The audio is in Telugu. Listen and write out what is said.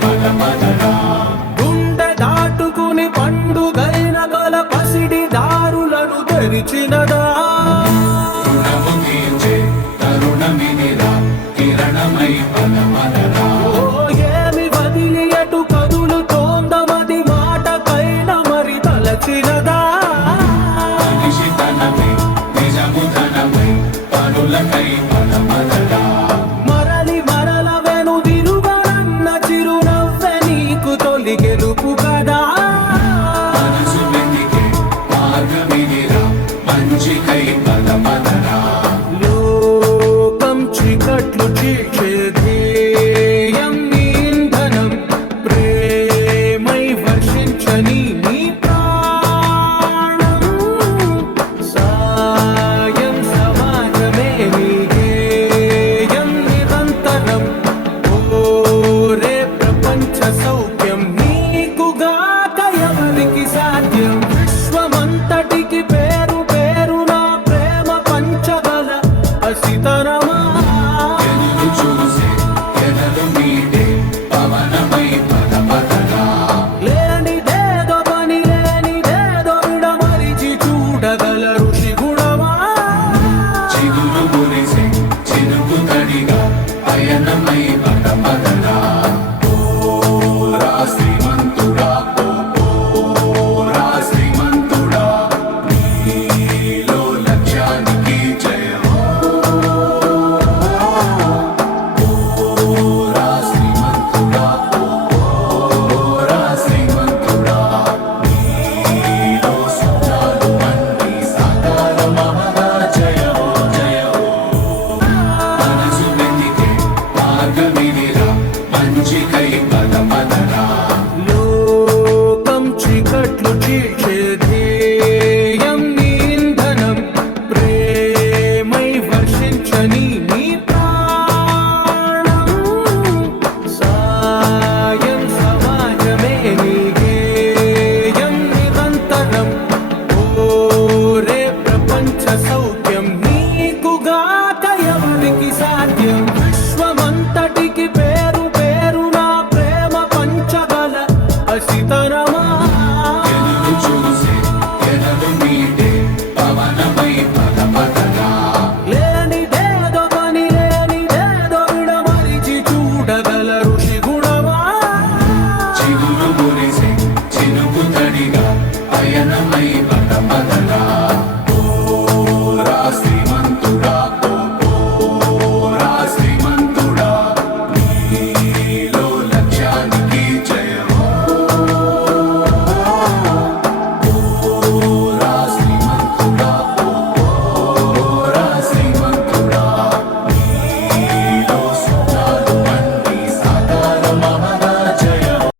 పద పదరా గుండె దాటుకుని పండుగైన గల పసిడి దారులను తెరిచినదా రుణము తీర్చే తరుణమిదిరా కిరణమై పద పదరా ఏమి వదిలి ఎటు కదులుతోందమది మాటకైన మరి తలచినదా మనిషితనమై నిజముతనమై పనులకై పద పదరా మరలి మరల వెనుదిరుగనన్న చిరునవ్వె నీకు తొలి గెలుపు కదా మనసు వెతికే మార్గమిదిరా మంచికై పద పదరా లోకం చీకట్లు చీల్చే ధ్యేయం నీ ఇంధనం ప్రేమై వర్షించని నీ ప్రాణం సాయం సమాజమే నీ గేయం నిరంతరం ఓరే ప్రపంచ సౌఖ్యం నీకుగాక ఎవరికి సాధ్యం విశ్వమంతటికి పేరు పేరు నా ప్రేమ పంచగల అసితరమా ఎదురు చూసే ఎదలు మీదే పవనమై పద పదరా లేనిదేదో పని లేనిదేదో విడమరిచి చూడగల ఋషి గుణమా చిగురు మురిసే చినుకు తడిగా పయనమై పద పదరా ఓరా శ్రీమంతుడా ఓరా శ్రీమంతుడా నీలో లక్ష్యానికి జయం ఓరా శ్రీమంతుడా ఓరా శ్రీమంతుడా నీలో స్వప్నాలు అన్నీ సాకారమవగా జయం జయం మనసు వెతికే మార్గమిదిరా మంచికై పద పదరా లోకం చీకట్లు చీల్చే ధ్యేయం నీ ఇంధనం ప్రేమై వర్షించని నీ ప్రాణం సాయం సమాజమే నీ గేయం నిరంతరం ఓరే ప్రపంచ సౌఖ్యం నీకుగాక ఎవరికి సాధ్యం విశ్వమంతటికి పేరు పేరు నా ప్రేమ పంచగల అసితరమా ఎదురు చూసే ఎదలు మీదే పవనమై పద పదరా లేనిదేదో పని లేనిదేదో విడమరిచి చూడగల ఋషి గుణమా చిగురు మురిసే చినుకు తడిగా పయనమై పద పదరా ఓరా శ్రీమంతుడా